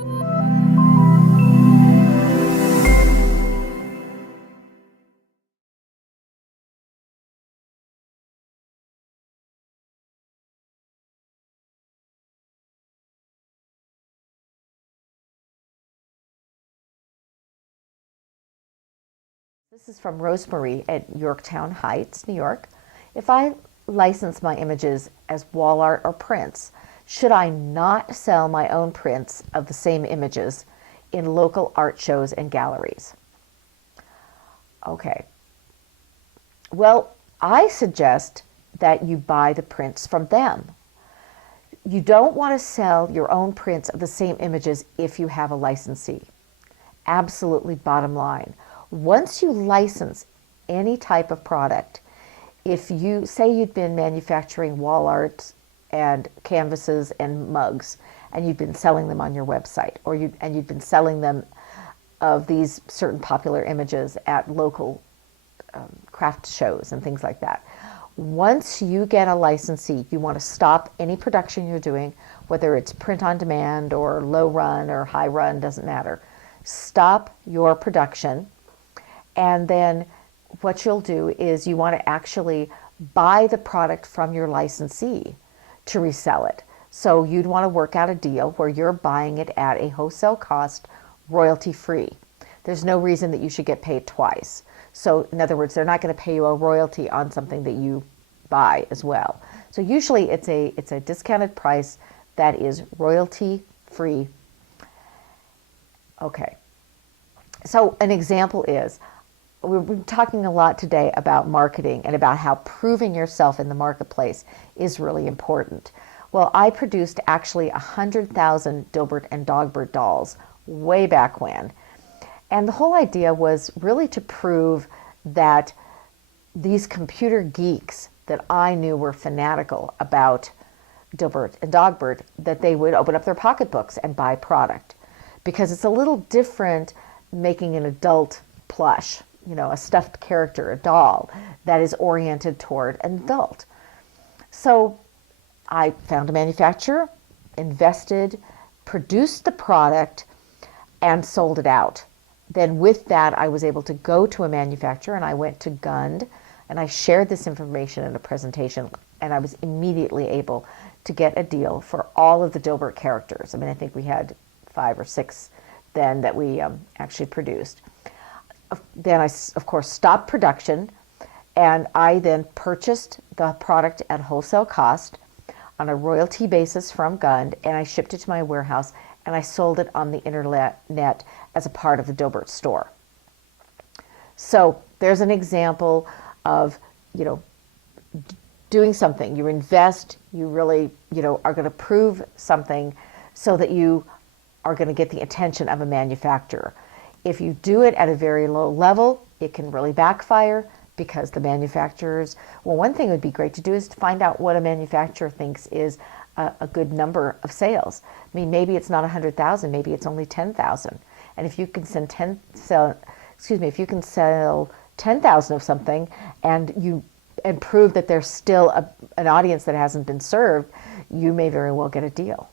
This is from Rosemarie at Yorktown Heights, New York. If I license my images as wall art or prints, should I not sell my own prints of the same images in local art shows and galleries? Okay. Well, I suggest that you buy the prints from them. You don't want to sell your own prints of the same images if you have a licensee. Absolutely bottom line. Once you license any type of product, if you say you'd been manufacturing wall art and canvases and mugs, and you've been selling them on your website, and you've been selling them of these certain popular images at local craft shows and things like that. Once you get a licensee, you want to stop any production you're doing, whether it's print on demand or low run or high run, doesn't matter. Stop your production. And then what you'll do is you want to actually buy the product from your licensee to resell it. So you'd want to work out a deal where you're buying it at a wholesale cost, royalty free. There's no reason that you should get paid twice. So in other words, they're not going to pay you a royalty on something that you buy as well. So usually it's a discounted price that is royalty free. Okay. So an example is, we've been talking a lot today about marketing and about how proving yourself in the marketplace is really important. Well, I produced actually 100,000 Dilbert and Dogbert dolls way back when. And the whole idea was really to prove that these computer geeks that I knew were fanatical about Dilbert and Dogbert, that they would open up their pocketbooks and buy product. Because it's a little different making an adult plush, a stuffed character, a doll, that is oriented toward an adult. So I found a manufacturer, invested, produced the product, and sold it out. Then with that, I was able to go to a manufacturer, and I went to Gund, and I shared this information in a presentation, and I was immediately able to get a deal for all of the Dilbert characters. I think we had 5 or 6 then that we actually produced. Then I, of course, stopped production, and I then purchased the product at wholesale cost on a royalty basis from Gund, and I shipped it to my warehouse, and I sold it on the internet as a part of the Dilbert store. So there's an example of, doing something. You invest, you really, are going to prove something so that you are going to get the attention of a manufacturer. If you do it at a very low level, it can really backfire because the manufacturers, well, one thing would be great to do is to find out what a manufacturer thinks is a good number of sales. Maybe it's not 100,000, maybe it's only 10,000. And if you can if you can sell 10,000 of something and prove that there's still an audience that hasn't been served, you may very well get a deal.